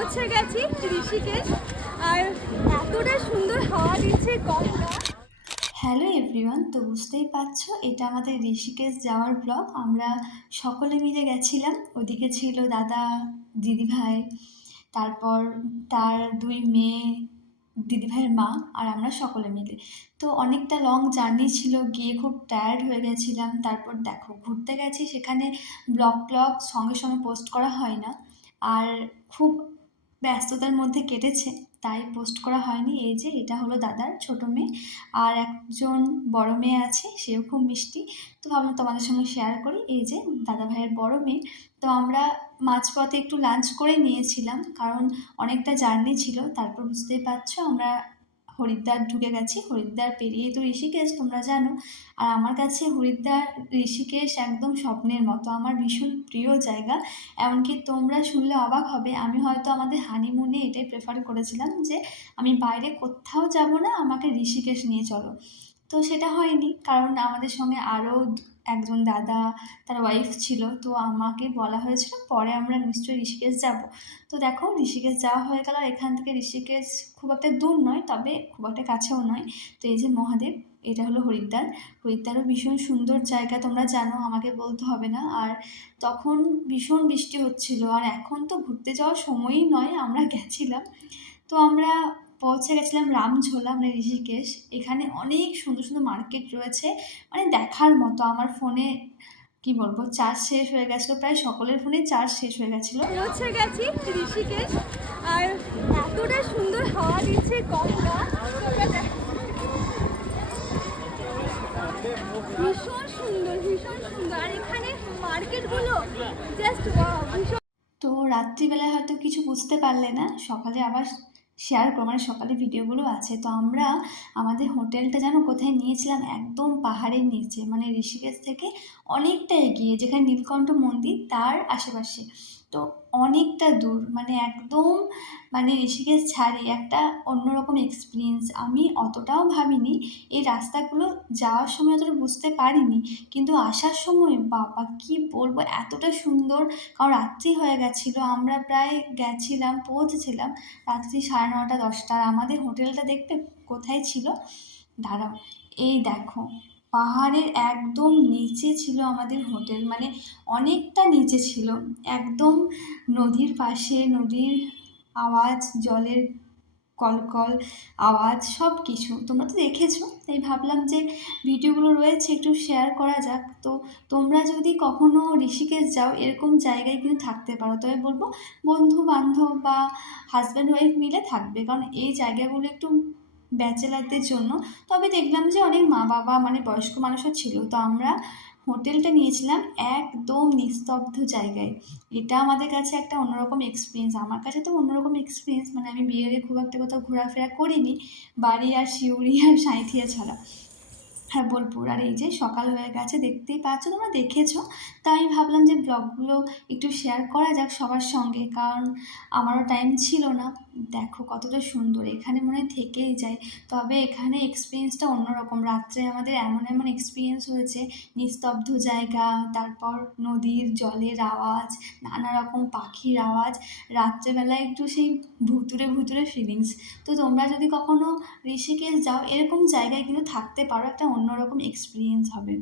পৌঁছে গেছি ঋষিকেশ, আর এতটা সুন্দর হাওয়া দিচ্ছে গঙ্গা। হ্যালো এভরিওয়ান, তো বুঝতেই পারছো এটা আমাদের ঋষিকেশ যাওয়ার ব্লগ। আমরা সকলে মিলে গেছিলাম। ওদিকে ছিল দাদা, দিদিভাই, তারপর তার দুই মেয়ে, দিদিভাইয়ের মা, আর আমরা সকলে মিলে। তো অনেকটা লং জার্নি ছিল, গিয়ে খুব টায়ার্ড হয়ে গেছিলাম। তারপর দেখো ঘুরতে গেছি, সেখানে ব্লগ সঙ্গে সঙ্গে পোস্ট করা হয় না, আর খুব ব্যস্ততার মধ্যে কেটেছে, তাই পোস্ট করা হয়নি। এই যে এটা হলো দাদার ছোট মেয়ে, আর একজন বড় মেয়ে আছে, সেও খুব মিষ্টি। তো ভাবলাম তোমাদের সঙ্গে শেয়ার করি। এই যে দাদা ভাইয়ের বড় মেয়ে। তো আমরা মাঝপথে একটু লাঞ্চ করে নিয়েছিলাম, কারণ অনেকটা জার্নি ছিল। তারপর বুঝতেই পারছো আমরা হরিদ্বার ঢুকে গেছি। হরিদ্বার পেরিয়েই তো ঋষিকেশ, তোমরা জানো। আর আমার কাছে হরিদ্বার, ঋষিকেশ একদম স্বপ্নের মতো, আমার ভীষণ প্রিয় জায়গা। এমনকি তোমরা শুনলে অবাক হবে, আমি হয়তো আমাদের হানিমুনে এটাই প্রেফার করেছিলাম যে আমি বাইরে কোথাও যাব না, আমাকে ঋষিকেশ নিয়ে চলো। তো সেটা হয়নি, কারণ আমাদের সঙ্গে আরও একজন দাদা, তার ওয়াইফ ছিল। তো আমাকে বলা হয়েছিল পরে আমরা নিশ্চয়ই ঋষিকেশ যাব। তো দেখো ঋষিকেশ যাওয়া হয়ে গেল। আর এখান থেকে ঋষিকেশ খুব একটা দূর নয়, তবে খুব একটা কাছেও নয়। তো এই যে মহাদেব, এটা হলো হরিদ্বার। হরিদ্বারও ভীষণ সুন্দর জায়গা, তোমরা জানো, আমাকে বলতে হবে না। আর তখন ভীষণ বৃষ্টি হচ্ছিল, আর এখন তো ঘুরতে যাওয়ার সময়ই নয়। আমরা গেছিলাম, তো আমরা পৌঁছে গেছিলাম রামঝোলা, মানে ঋষিকেশ। এখানে অনেক সুন্দর সুন্দর মার্কেট রয়েছে, মানে দেখার মতো। আমার ফোনে কি বলবো, চার্জ শেষ হয়ে গেছিলো, প্রায় সকলের ফোনে চার্জ শেষ হয়ে গেছিলো। পৌঁছে গেছি ঋষিকেশ, আর এতটা সুন্দর হাওয়া দিচ্ছে গঙ্গা। ভীষণ সুন্দর, ভীষণ সুন্দর। আর এখানে মার্কেটগুলো জাস্ট ভীষণ। তো রাত্রিবেলায় হয়তো কিছু বুঝতে পারলে না, সকালে আবার শেয়ার করো, মানে সকালে ভিডিওগুলো আছে। তো আমরা আমাদের হোটেলটা যেন কোথায় নিয়েছিলাম, একদম পাহাড়ের নিচে, মানে ঋষিকেশ থেকে অনেকটা এগিয়ে, যেখানে নীলকণ্ঠ মন্দির তার আশেপাশে। তো অনেকটা দূর, মানে একদম, মানে ঋষিকেশ ছাড়ি একটা অন্যরকম এক্সপিরিয়েন্স। আমি অতটাও ভাবিনি, এই রাস্তাগুলো যাওয়ার সময় অতটা বুঝতে পারিনি, কিন্তু আসার সময় বাবা কি বলবো, এতটা সুন্দর। কারণ রাত্রি হয়ে গেছিলো, আমরা প্রায় গেছিলাম, পৌঁছেছিলাম রাত্রি 9:30 10টা। আর আমাদের হোটেলটা দেখতে কোথায় ছিল, দাঁড়াও, এই দেখো, পাহাড়ের একদম নিচে ছিল আমাদের হোটেল, মানে অনেকটা নিচে ছিল, একদম নদীর পাশে। নদীর আওয়াজ, জলের কলকল আওয়াজ, সব কিছু তোমরা তো দেখেছো। তাই ভাবলাম যে ভিডিওগুলো রয়েছে একটু শেয়ার করা যাক। তো তোমরা যদি কখনো ঋষিকেশ যাও, এরকম জায়গায় কিন্তু থাকতে পারো। তবে বলবো বন্ধু বান্ধব বা হাজব্যান্ড ওয়াইফ মিলে থাকবে, কারণ এই জায়গাগুলো একটু ব্যাচেলারদের জন্য। তবে দেখলাম যে অনেক মা বাবা, মানে বয়স্ক মানুষও ছিল। তো আমরা হোটেলটা নিয়েছিলাম একদম নিস্তব্ধ জায়গায়। এটা আমাদের কাছে একটা অন্যরকম এক্সপিরিয়েন্স। আমার কাছে তো অন্যরকম এক্সপিরিয়েন্স, মানে আমি বিয়ের খুব একটা কোথাও ঘোরাফেরা করিনি, বাড়ি আর সিউড়ি আর সাঁইথিয়া ছাড়া, হ্যাঁ বোলপুর। আর এই যে সকাল হয়ে গেছে, দেখতেই পাচ্ছ, তোমরা দেখেছো। তাই আমি ভাবলাম যে ব্লগগুলো একটু শেয়ার করা যাক সবার সঙ্গে, কারণ আমারও টাইম ছিল না। দেখো কতটা সুন্দর, এখানে মনে হয় থেকেই যায়। তবে এখানে এক্সপিরিয়েন্সটা অন্যরকম। রাত্রে আমাদের এমন এমন এক্সপিরিয়েন্স হয়েছে, নিস্তব্ধ জায়গা, তারপর নদীর জলের আওয়াজ, নানা রকম পাখির আওয়াজ, রাত্রেবেলায় একটু সেই ভুতুরে ভুতুরে ফিলিংস। তো তোমরা যদি কখনো ঋষিকেশ যাও, এরকম জায়গায় কিন্তু থাকতে পারো, একটা অন্যরকম এক্সপিরিয়েন্স হবে।